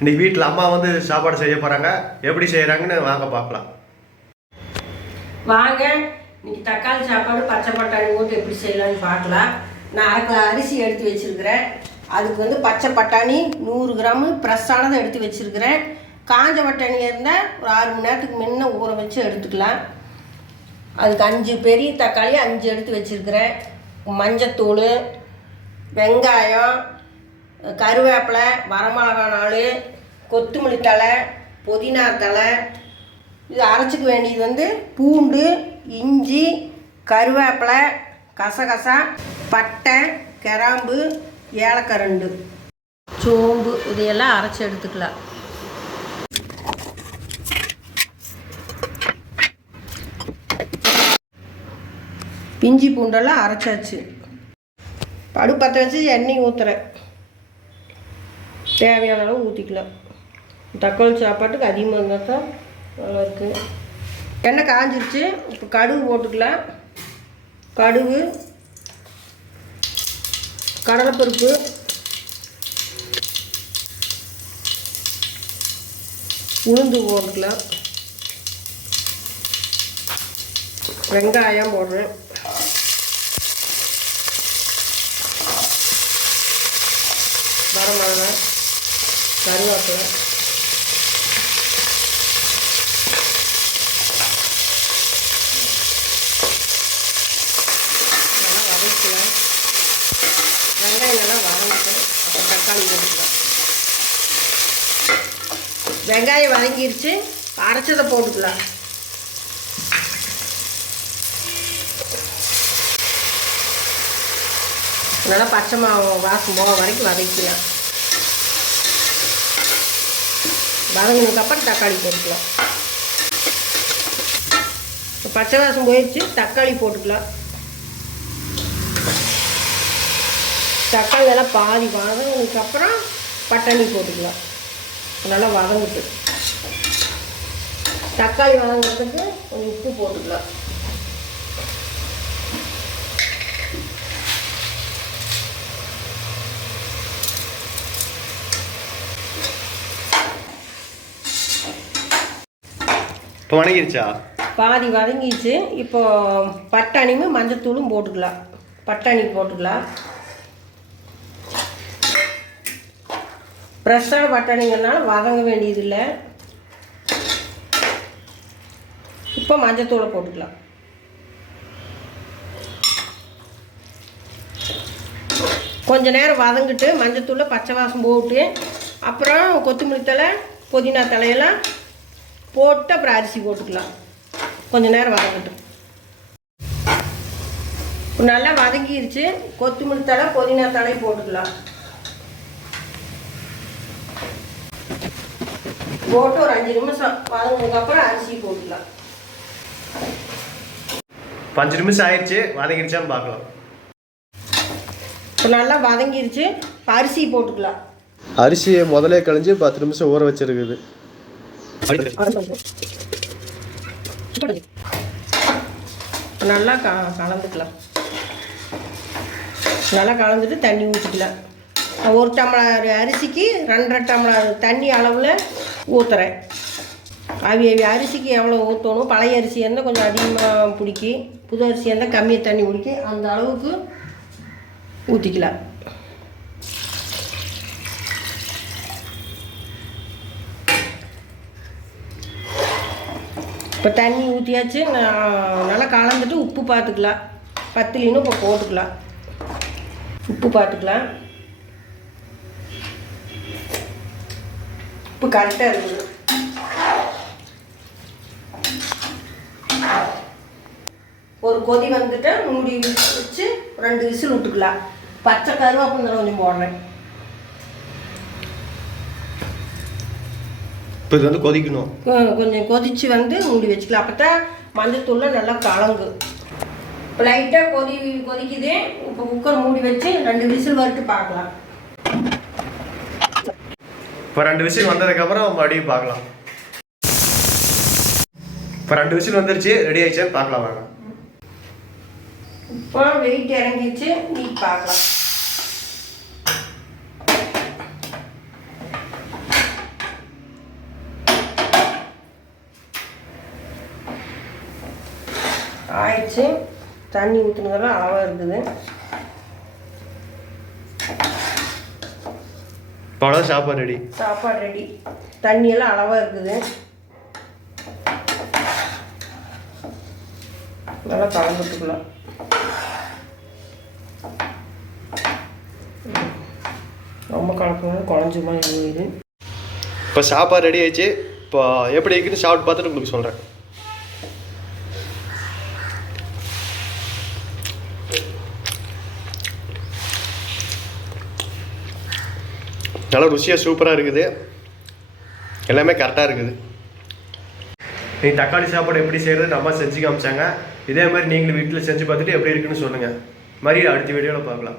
இன்னைக்கு வீட்டில் அம்மா வந்து சாப்பாடு செய்ய போகிறாங்க எப்படி செய்கிறாங்கன்னு வாங்க பார்க்கலாம் வாங்க இன்னைக்கு தக்காளி சாப்பாடு பச்சை பட்டாணி போட்டு எப்படி செய்யலாம்னு பார்க்கலாம். நான் அரை அரிசி எடுத்து வச்சுருக்கிறேன். அதுக்கு வந்து பச்சை பட்டாணி நூறு கிராமு ஃப்ரெஷ்ஷானதை எடுத்து வச்சுருக்கிறேன். காஞ்ச பட்டாணி இருந்தால் ஒரு ஆறு மணி நேரத்துக்கு முன்ன ஊற வச்சு எடுத்துக்கலாம். அதுக்கு அஞ்சு பெரிய தக்காளி அஞ்சு எடுத்து வச்சுருக்கிறேன். மஞ்சத்தூள் வெங்காயம் கருவேப்பிலை வரமிளகா நாள் கொத்தமல்லி தழை புதினா தழை. இது அரைச்சிக்க வேண்டியது வந்து பூண்டு இஞ்சி கருவேப்பிலை கசகசா பட்டை கிராம்பு ஏலக்காய் ரெண்டு. சோம்பு இதையெல்லாம் அரைச்சி எடுத்துக்கலாம். பிஞ்சி பூண்டெல்லாம் அரைச்சாச்சு. படு பற்ற வச்சு எண்ணெய் ஊற்றுறேன் தேவையான அளவு ஊற்றிக்கலாம் தக்காளி சாப்பாட்டுக்கு அதிகமாக இருந்தால் தான் நல்லாயிருக்கு எண்ணெய் காஞ்சிருச்சு. இப்போ கடுகு போட்டுக்கலாம். கடுகு கடலைப்பருப்பு. உளுந்து போட்டுக்கலாம். வெங்காயம் போடுறேன். வரமிளகா கருவேப்பிலை. நல்லா வதக்கலாம் வெங்காயம் நல்லா வதங்கட்டும் அப்புறம் தக்காளி போட்டுக்கலாம். வெங்காயம் வதங்கிடுச்சு அரைச்சதை போட்டுக்கலாம். நல்லா பச்சை மாவு வாசம் போக வரைக்கும் வதக்கலாம் வதங்கினதுக்கப்புறம் தக்காளி போட்டுக்கலாம். இப்போ பச்சை வாசம் போயிடுச்சு தக்காளி போட்டுக்கலாம். தக்காளி எல்லாம் பாதி வதங்கினதுக்கப்புறம் பட்டாணி போட்டுக்கலாம். நல்லா வதங்கிட்டு தக்காளி வதங்குறதுக்கு கொஞ்சம் உப்பு போட்டுக்கலாம். இப்போ வணங்கிருச்சா? பாதி வதங்கிச்சு இப்போ பட்டாணியும் மஞ்சத்தூளும் போட்டுக்கலாம். பட்டாணி போட்டுக்கலாம். ஃப்ரெஷ்ஷான பட்டாணிங்கனால வதங்க வேண்டியதில்லை. இப்போ மஞ்சத்தூளை போட்டுக்கலாம். கொஞ்ச நேரம் வதங்கிட்டு மஞ்சத்தூளை பச்சை வாசம் போட்டு அப்புறம் கொத்தமல்லி தழை புதினா தலையெல்லாம் போட்டு அப்புறம் அரிசி போட்டுக்கலாம். கொஞ்ச நேரம் வதங்கட்டும் நல்லா வதங்கிருச்சு. கொத்தமல்லி தழை புதினா தழை போட்டுக்கலாம். போட்டு ஒரு அஞ்சு நிமிஷம். வதங்கினதுக்கப்புறம் அரிசி போட்டுக்கலாம். இப்போ அஞ்சு நிமிஷம் ஆயிடுச்சு. வதங்கிருச்சான்னு பார்க்கலாம். இப்போ நல்லா வதங்கிருச்சு. அரிசி போட்டுக்கலாம். அரிசியை முதலே கழிஞ்சு பத்து நிமிஷம் ஊற வச்சிருக்குது. நல்லா க கலந்துக்கலாம். நல்லா கலந்துட்டு தண்ணி ஊற்றிக்கலாம் ஒரு டம்ளர் அரிசிக்கு ரெண்டரை டம்ளர் தண்ணி அளவில் ஊற்றுறேன் அவி அவி அரிசிக்கு எவ்வளோ ஊற்றணும் பழைய அரிசி இருந்தால் கொஞ்சம் அதிகமாக பிடிக்கி. புது அரிசி இருந்தால் கம்மியாக தண்ணி பிடிக்கி. அந்த அளவுக்கு ஊற்றிக்கலாம் இப்போ தண்ணி ஊற்றியாச்சு நான் நல்லா கலந்துட்டு உப்பு பார்த்துக்கலாம் பத்துலின்னு இப்போ போட்டுக்கலாம். உப்பு பார்த்துக்கலாம் உப்பு கரெக்டாக இருக்குது. ஒரு கொதி வந்துட்டு மூடி வச்சு ரெண்டு விசில் விட்டுக்கலாம். பச்சை கருவேப்பிலை கொஞ்சம் போடுறேன். இப்போ இது வந்து கொதிக்கணும். கொஞ்சம் கொதிச்சு வந்து மூடி வச்சுக்கலாம். அப்போ தான் மஞ்சத்தூள்ல நல்லா கலங்கு. இப்போ லைட்டாக கொதி கொதிக்குது. இப்போ குக்கர் மூடி வச்சு ரெண்டு விசில் வரைட்டு பார்க்கலாம். இப்போ ரெண்டு விசில் வந்ததுக்கப்புறம் மறுபடியும் பார்க்கலாம். இப்போ ரெண்டு விசில் வந்துருச்சு. ரெடி ஆயிடுச்சான்னு பார்க்கலாம் வாங்க. இப்போ வெயிட் இறங்கிச்சு நீ பார்க்கலாம். ஆயிடுச்சு. தண்ணி ஊற்றுனதெல்லாம் அளவாக இருக்குது. அவ்வளோதான் சாப்பாடு ரெடி சாப்பாடு ரெடி தண்ணியெல்லாம் அளவாக இருக்குது. நல்லா கலந்துட்டுக்கலாம். ரொம்ப கலக்கணும் குழஞ்சுமா இது இப்போ சாப்பாடு ரெடி ஆயிடுச்சு. இப்போ எப்படி இருக்குன்னு சாப்பிட்டு பார்த்துட்டு உங்களுக்கு சொல்கிறேன் நல்லா ருசியாக சூப்பராக இருக்குது. எல்லாமே கரெக்டாக இருக்குது. நீ தக்காளி சாப்பாடு எப்படி செய்கிறது நம்ம செஞ்சு காமிச்சாங்க. இதே மாதிரி நீங்களும் வீட்டில் செஞ்சு பார்த்துட்டு எப்படி இருக்குன்னு சொல்லுங்கள் மாதிரி அடுத்த வீடியோவில் பார்க்கலாம்.